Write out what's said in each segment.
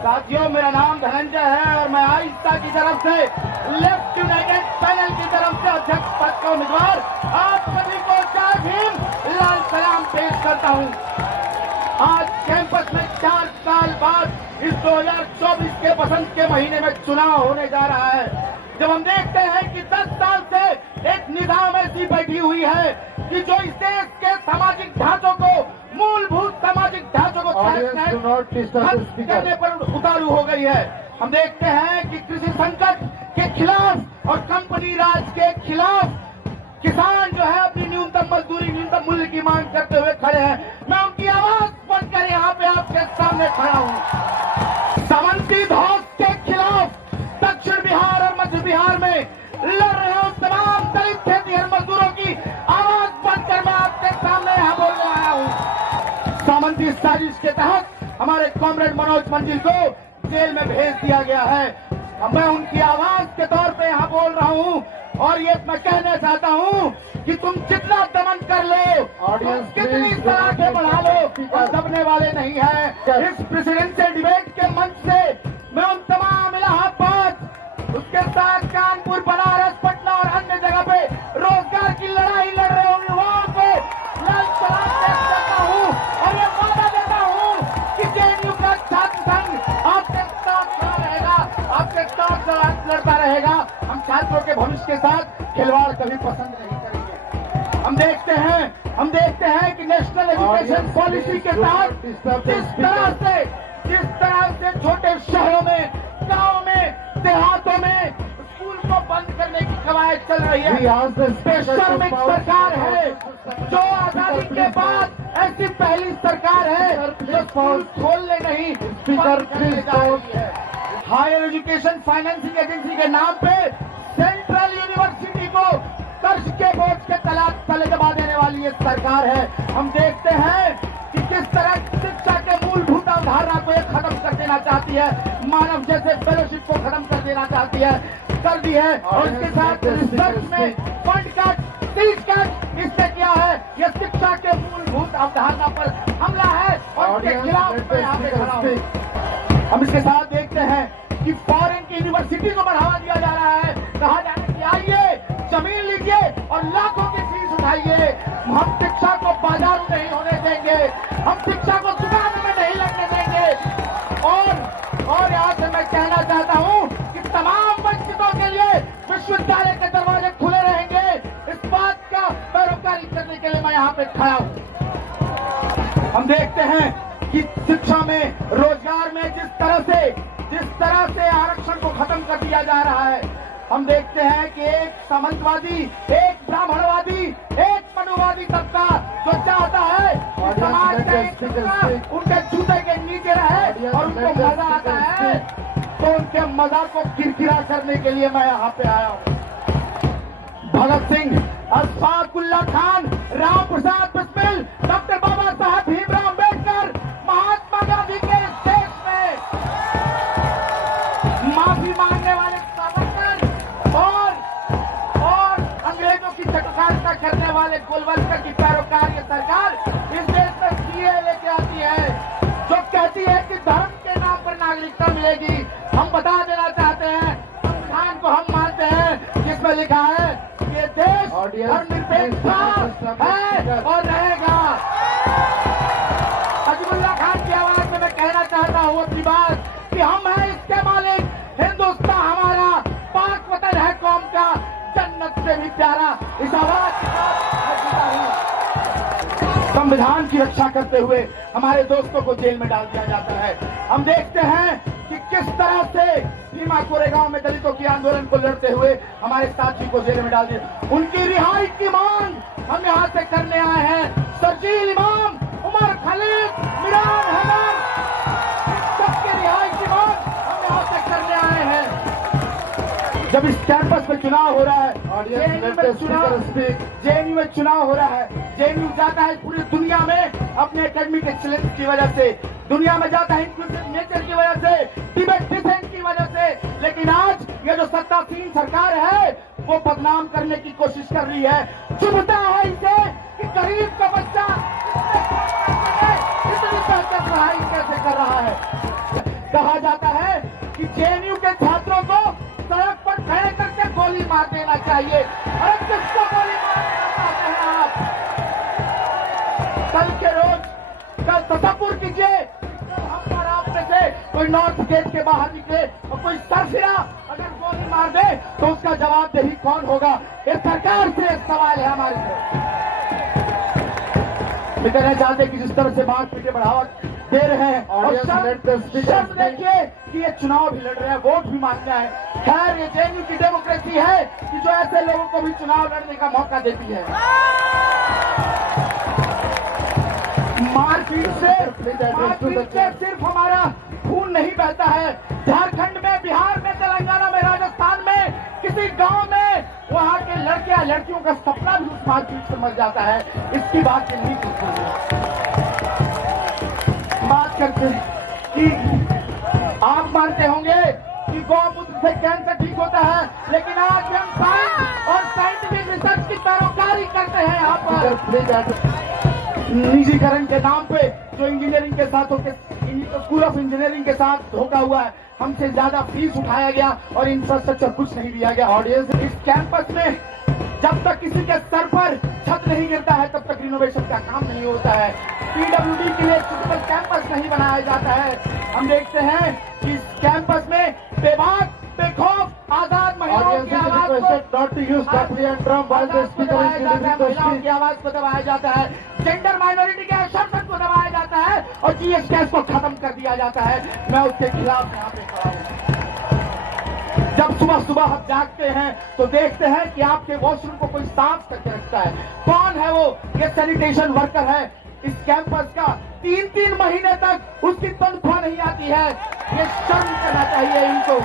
साथियों, मेरा नाम धनंजय है और मैं आहिस्ता की तरफ से लेफ्ट यूनाइटेड पैनल की तरफ से अध्यक्ष पद का उम्मीदवार आप सभी को जय भीम लाल सलाम पेश करता हूं। आज कैंपस में 4 साल बाद इस 2024 के बसंत के महीने में चुनाव होने जा रहा है। जब हम देखते हैं कि 10 साल से एक निजाम ऐसी बैठी हुई है कि जो इस देश के सामाजिक ढांचों को, मूलभूत सामाजिक ढांचों को करने पर उतारू हो गई है। हम देखते हैं कि कृषि संकट के खिलाफ और कंपनी राज के खिलाफ किसान जो है अपनी न्यूनतम मजदूरी, न्यूनतम मूल्य की मांग करते हुए खड़े हैं। मैं उनकी आवाज बनकर यहाँ पे आपके सामने खड़ा हूँ। सामंती धौस के खिलाफ दक्षिण बिहार और मध्य बिहार में लड़ रहे उन तमाम दलित खेतीहर मजदूरों की आवाज बनकर मैं आपके सामने यहाँ बोलने आया हूँ। सामंती साजिश के तहत हमारे कॉमरेड मनोज मंजिल को जेल में भेज दिया गया है। मैं उनकी आवाज के तौर पे यहाँ बोल रहा हूँ और ये मैं कहना चाहता हूँ कि तुम जितना दमन कर लो, कितनी सलाखें बढ़ा लो, दबने वाले नहीं है। इस प्रेसिडेंशियल डिबेट के मंच से मैं उन तमाम इलाहाबाद, उसके साथ कानपुर, बनारस, पटना और अन्य जगह पे रोजगार की लड़ाई लड़ रहे उन युवाओं को लाल सलाम पेश करता हूँ और ये वादा देता हूँ कि जेएनयू का छात्र संघ आपके साथ खड़ा रहेगा, आपके साथ लड़ता रहेगा। हम छात्रों के भविष्य के साथ खिलवाड़ कभी पसंद नहीं करेंगे। हम देखते हैं कि नेशनल एजुकेशन पॉलिसी के तहत जिस तरह से छोटे शहरों में, गांव में, देहातों में स्कूल को बंद करने की कवायद चल रही है। बेशर्मिक सरकार है जो आजादी के बाद ऐसी पहली सरकार है जो स्कूल खोलने नहीं, बंद करने जा रही है। हायर एजुकेशन फाइनेंसिंग एजेंसी के नाम पे सेंट्रल यूनिवर्सिटी को कर्ज के बोझ के तले दबा देने वाली ये सरकार है। हम देखते हैं कि किस तरह शिक्षा के मूलभूत अवधारणा को ये खत्म कर देना चाहती है, मानव जैसे फेलोशिप को खत्म कर देना चाहती है, कर दी है। और इसके साथ रिसर्च में फंड कट, फीस कट इसने किया है। ये शिक्षा के मूलभूत अवधारणा पर हमला है और इसके खिलाफ मैं यहाँ पे खड़ा हूँ। हम इसके साथ देखते हैं कि फॉरेन की यूनिवर्सिटी को बढ़ावा दिया जा रहा है। कहा जा रहा है कि आइए जमीन लीजिए और लाखों की फीस उठाइए। हम शिक्षा को बाजार नहीं होने देंगे, हम शिक्षा को दुकान में नहीं लगने देंगे। और यहाँ से मैं कहना चाहता हूँ कि तमाम वंचितों के लिए विश्वविद्यालय के दरवाजे खुले रहेंगे। इस बात का पैरोकारी करने के लिए मैं यहाँ पे खड़ा हूँ। हम देखते हैं कि शिक्षा में, रोजगार में जिस तरह से आरक्षण को खत्म कर दिया जा रहा है। हम देखते हैं कि एक सामंतवादी, एक ब्राह्मणवादी, एक मनुवादी तबका जो चाहता है कि समाज का एक टुकड़ा उनके जूते के नीचे रहे और उनको मजा आता है, तो उनके मजा को किरकिरा करने के लिए मैं यहाँ पे आया हूँ। भगत सिंह, अशफाक उल्लाह खान, राम प्रसाद बिस्मिल, डॉक्टर बाबा साहब भीमराव अम्बेडकर, महात्मा गांधी के इस देश में माफी मांगने वाले सावरकर और अंग्रेजों की चटखारता करने वाले गोलवलकर की पैरोकार ये सरकार इस देश में सीए लेके आती है, जो कहती है कि धर्म के नाम पर नागरिकता मिलेगी। हम बता देना चाहते हैं, संविधान को हम मानते हैं जिसमें लिखा है ये देश धर्मनिरपेक्ष है और रहेगा। अजीमुल्लाह खान की आवाज में मैं कहना चाहता हूँ अपनी बात कि हम हैं इसके मालिक, हिंदुस्तान हमारा, पाक वतन है कौम का, जन्नत से भी प्यारा। इस आवाज के साथ संविधान की रक्षा करते हुए हमारे दोस्तों को जेल में डाल दिया जाता है। हम देखते हैं कि किस तरह से भीमा कोरेगांव में दलितों की आंदोलन को लड़ते हुए हमारे साथी को जेल में डाल दिया। उनकी रिहाई की मांग हम यहाँ से करने आए हैं। सरजील इमाम, उमर खलीद, मिरान हैदर, सबकी रिहाई की मांग हम यहाँ से करने आए हैं। जब इस कैंपस में चुनाव हो रहा है, जेएनयू में चुनाव हो रहा है, जेएनयू जाता है पूरी दुनिया में अपने एकेडमिक एक्सीलेंस की वजह से, दुनिया में जाता है इंक्लूसिव नेचर की वजह से, डिबेट डिसेंट की वजह से। लेकिन आज ये जो सत्तासीन सरकार है वो बदनाम करने की कोशिश कर रही है। चुभता है इसे कि गरीब का बच्चा इतनी बेहतर पढ़ाई कैसे कर रहा है। कहा जाता है कि जेएनयू के छात्रों को सड़क पर खड़े करके गोली मार देना चाहिए। अरे किसको गोली मार देना चाहते हैं आप? कल के रोज कल तसव्वुर कीजिए, हम और आप में से कोई नॉर्थ गेट के बाहर निकले और कोई सरफिरा अगर गोली मार दे तो उसका जवाबदेही कौन होगा? ये सरकार से एक सवाल है हमारे से। मैं कहना चाहते कि जिस तरह से मारपीट के बढ़ावा दे रहे हैं और शर्म देखिए कि ये चुनाव भी लड़ रहे हैं, वोट भी मांगना है। खैर ये जेएनयू की डेमोक्रेसी है कि जो ऐसे लोगों को भी चुनाव लड़ने का मौका देती है। मारपीट से सिर्फ हमारा खून नहीं बहता है। झारखंड में, बिहार में, तेलंगाना में, राजस्थान में, किसी गांव में वहां के लड़के या लड़कियों का सपना भी उस मारपीट से मर जाता है। इसकी बात नहीं करते बात करते हैं कि आप मानते होंगे कि गौमूत्र से कैंसर ठीक होता है, लेकिन आज हम साइंस और साइंटिफिक रिसर्च की पैरोकारी करते हैं यहाँ पर। निजीकरण के नाम पे जो इंजीनियरिंग के साथ स्कूल ऑफ इंजीनियरिंग के साथ धोखा हुआ है, हमसे ज्यादा फीस उठाया गया और इंफ्रास्ट्रक्चर कुछ नहीं दिया गया। ऑडियंस, इस कैंपस में जब तक किसी के सर पर छत नहीं गिरता है तब तक रिनोवेशन का काम नहीं होता है। पीडब्ल्यूडी के लिए सुपर कैंपस नहीं बनाया जाता है। हम देखते हैं कि इस कैंपस में बेबाक, बेखौफ, आजाद महिलाओं की आवाज को दबाया जाता है, जेंडर माइनॉरिटी के अशर्त को दबाया जाता है और जीएसटीएस को खत्म कर दिया जाता है। मैं उसके खिलाफ यहाँ पे खड़ा हूँ। जब सुबह सुबह हम जागते हैं तो देखते हैं कि आपके वॉशरूम को कोई साफ करके रखता है। कौन है वो? ये सैनिटेशन वर्कर है। इस कैंपस का 3-3 महीने तक उसकी तनख्वाह नहीं आती है। ये शर्म करना चाहिए इनको।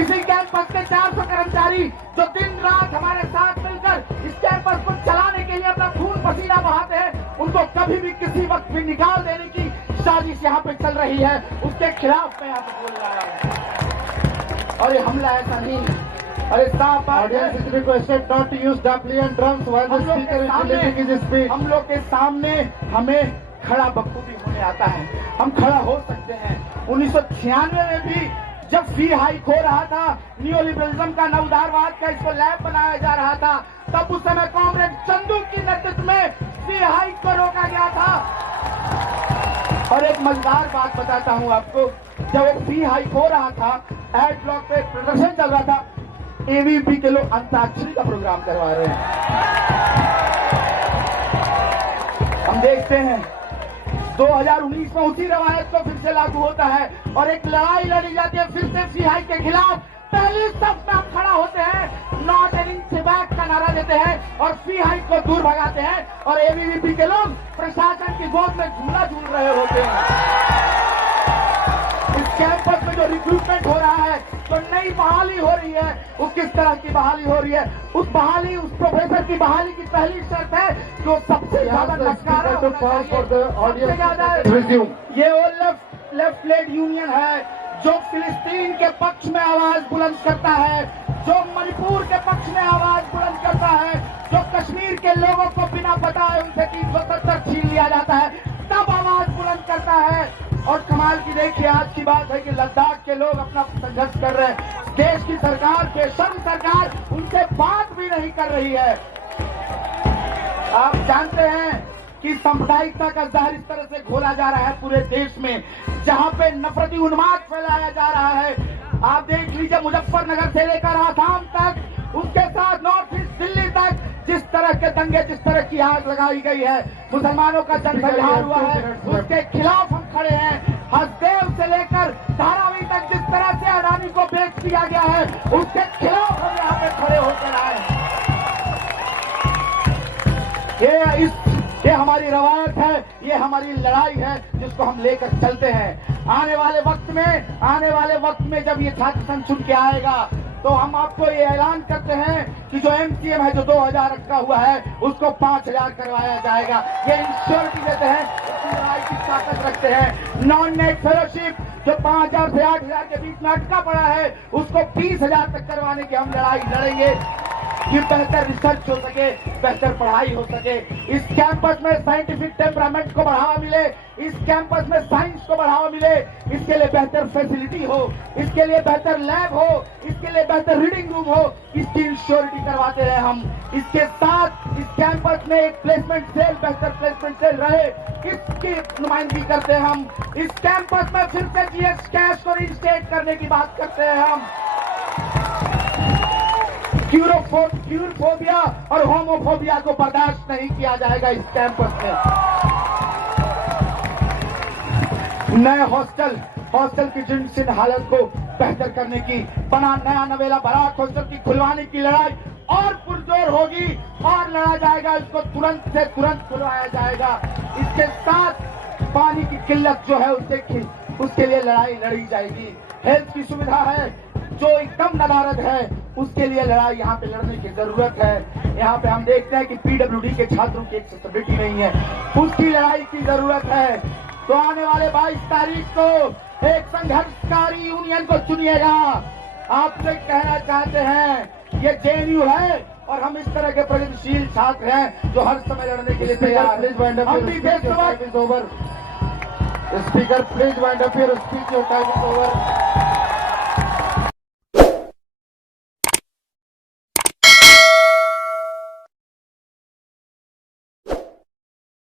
इसी कैंपस के 400 कर्मचारी जो दिन रात हमारे साथ मिलकर इस कैंपस को चलाने के लिए अपना खून पसीना बहाते हैं, उनको कभी भी किसी वक्त भी निकाल देने की साजिश यहाँ पे चल रही है। उसके खिलाफ मैं यहाँ पे बोल रहा हूँ। और ये हमला ऐसा नहीं है। अरे साफ Audience is requested not to use doubly and drums while the speaker is delivering his speech. हम लोग के सामने हमें खड़ा बखूबी होने आता है। हम खड़ा हो सकते हैं। 1996 में भी जब फी हाइक हो रहा था, नियोलिबरलिज्म का, नवउदारवाद का इसको लैब बनाया जा रहा था, तब उस समय कॉमरेड चंदू की नेतृत्व में फी हाइक को रोका गया था। और एक मजेदार बात बताता हूं आपको, जब एक फी हाइक हो रहा था, एड ब्लॉक पे प्रदर्शन चल रहा था, एबीवीपी के लोग अंताक्षरी का प्रोग्राम करवा रहे हैं। हम देखते हैं 2019 में उसी रवायत को फिर से लागू होता है और एक लड़ाई लड़ी जाती है फिर से फी हाइक के खिलाफ। पहली सफ में हम खड़ा होते हैं, नॉट एन इंच बैक का नारा देते हैं और फी हाइक को दूर भगाते हैं और एबीवीपी के लोग प्रशासन की गोद में झूला झूल रहे होते हैं। इस कैंपस में जो रिक्रूटमेंट हो रहा है, जो नई बहाली हो रही है, वो किस तरह की बहाली हो रही है? उस प्रोफेसर की बहाली की पहली शर्त है जो सबसे ज्यादा नकारा ये वो लेफ्ट लेड यूनियन है जो फिलिस्तीन के पक्ष में आवाज बुलंद करता है, जो मणिपुर के पक्ष में आवाज बुलंद करता है, जो कश्मीर के लोगों को बिना बताए उनसे 370 छीन लिया जाता है, तब आवाज बुलंद करता है। और कमाल की देखिए आज की बात है कि लद्दाख के लोग अपना संघर्ष कर रहे हैं। देश की सरकार, बेशर्म सरकार, उनसे बात भी नहीं कर रही है। आप जानते हैं कि सांप्रदायिकता का जहर इस तरह से घोला जा रहा है पूरे देश में, जहां पे नफरती उन्माद फैलाया जा रहा है। आप देख लीजिए मुजफ्फरनगर से लेकर आसाम तक, उसके साथ नॉर्थ ईस्ट दिल्ली तक जिस तरह के दंगे, जिस तरह की आग लगाई गई है, मुसलमानों का जनसंहार हुआ है, उसके खिलाफ हम खड़े हैं। हसदेव से लेकर धारावी तक जिस तरह से अडानी को बेच दिया गया है, उसके खिलाफ हम यहाँ पे खड़े होकर आए। ये हमारी रवायत है, ये हमारी लड़ाई है जिसको हम लेकर चलते हैं। आने वाले वक्त में जब ये छात्र संघ चुन के आएगा तो हम आपको ये ऐलान करते हैं कि जो एमसीएम है जो 2000 रखा हुआ है उसको 5000 करवाया जाएगा। ये इंश्योरिटी देते हैं, लड़ाई की ताकत रखते हैं। नॉन नेट फेलोशिप जो 5000 से 8000 के बीच में अटका पड़ा है उसको 20,000 तक करवाने की हम लड़ाई लड़ेंगे। कि बेहतर रिसर्च हो सके, बेहतर पढ़ाई हो सके, इस कैंपस में साइंटिफिक टेम्परामेंट को बढ़ावा मिले, इस कैंपस में साइंस को बढ़ावा मिले, इसके लिए बेहतर फैसिलिटी हो, इसके लिए बेहतर लैब हो, इसके लिए बेहतर रीडिंग रूम हो, इसकी इंश्योरिटी करवाते रहे हम। इसके साथ इस कैंपस में एक प्लेसमेंट सेल, बेहतर प्लेसमेंट सेल रहे, इसकी नुमाइंदगी करते हैं हम। इस कैंपस में फिर से जीएस कैश को रिस्टेट करने की बात करते हैं हम। क्यूरोफोबिया और होमोफोबिया को बर्दाश्त नहीं किया जाएगा इस कैंपस में। नए हॉस्टल की जिन हालत को बेहतर करने की, बना नया नवेला बराक हॉस्टल की खुलवाने की लड़ाई और पुरजोर होगी और लड़ा जाएगा, इसको तुरंत से तुरंत खुलवाया जाएगा। इसके साथ पानी की किल्लत जो है उसके लिए लड़ाई लड़ी जाएगी। हेल्थ की सुविधा है जो एकदम नदारद है, उसके लिए लड़ाई यहाँ पे लड़ने की जरूरत है। यहाँ पे हम देखते हैं कि पीडब्ल्यूडी के छात्रों की एक्सेसिबिलिटी नहीं है, उसकी लड़ाई की जरूरत है। तो आने वाले 22 तारीख को एक संघर्षकारी यूनियन को चुनिएगा। आपसे कहना चाहते हैं ये जेएनयू है और हम इस तरह के प्रगतिशील छात्र हैं जो हर समय लड़ने के लिए तैयार हैं। हम भी Speaker, please wind up your speech. Your time is over.